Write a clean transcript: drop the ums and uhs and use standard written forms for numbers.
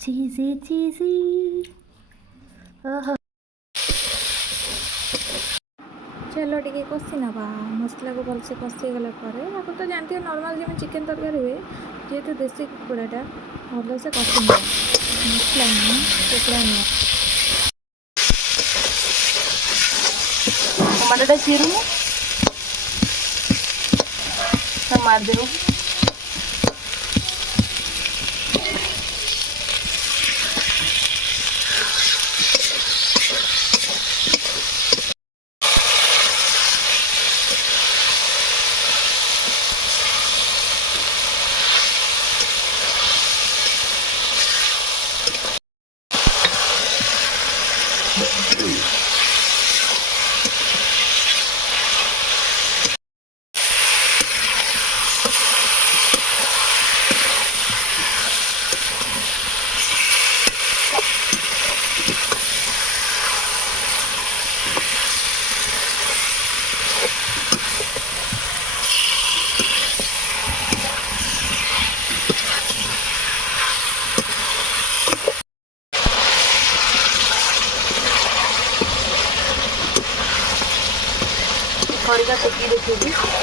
चीज़ी चीज़ी ओहो चलो टिके कषि नवा मसला को भलसे कषि गला आपको तो जानते हैं नॉर्मल जब चिकेन तरकारी हुए जेहेतु देसी कुकड़ाटा भलसे कषि ना मसला नहीं कुकड़ा नहीं टमाटोटा चीरुनु मार देनु खड़िका टेकी देखिए